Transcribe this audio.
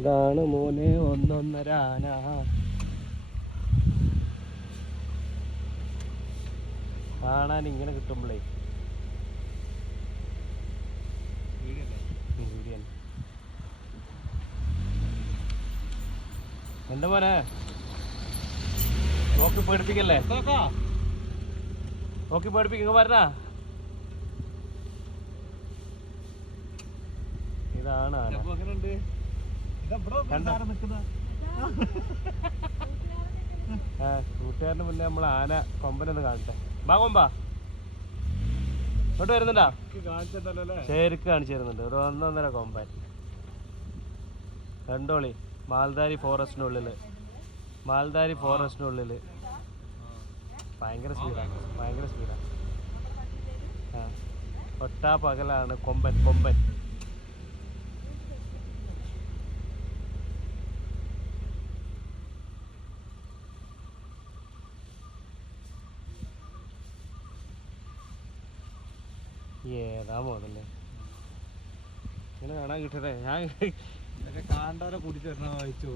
ഇതാണ് മോനെ ഒന്നൊന്നര ആന. കാണാൻ ഇങ്ങനെ കിട്ടുമ്പോഴേ എന്താ മോനെ നോക്കി പേടിപ്പിക്കല്ലേ, നോക്കി പേടിപ്പിക്ക പറഞ്ഞ. ഇതാണ് ആന. കൂട്ടുകാരന് മുന്നേ നമ്മൾ ആന കൊമ്പനൊന്ന് കാണട്ടെ. ബാ കൊമ്പാ ഇങ്ങോട്ട് വരുന്നുണ്ടാ? ശരിക്ക് കാണിച്ചു തരുന്നുണ്ട്. ഒരു ഒന്നൊന്നര കൊമ്പൻ. കണ്ടോളി, മാൽദാരി ഫോറസ്റ്റിനുള്ളില്, മാൽദാരി ഫോറസ്റ്റിനുള്ളില് ഭയങ്കര സ്പീഡാണ്, ഭയങ്കര സ്പീഡാണ്. ഒട്ടാ പകലാണ് കൊമ്പൻ, കൊമ്പൻ. ഏതാ മോതല്ലേ ഇങ്ങനെ കാണാൻ കിട്ടട്ടെ. ഞാൻ കാണ്ടാരെ കൂടി തരണ വായിച്ചു.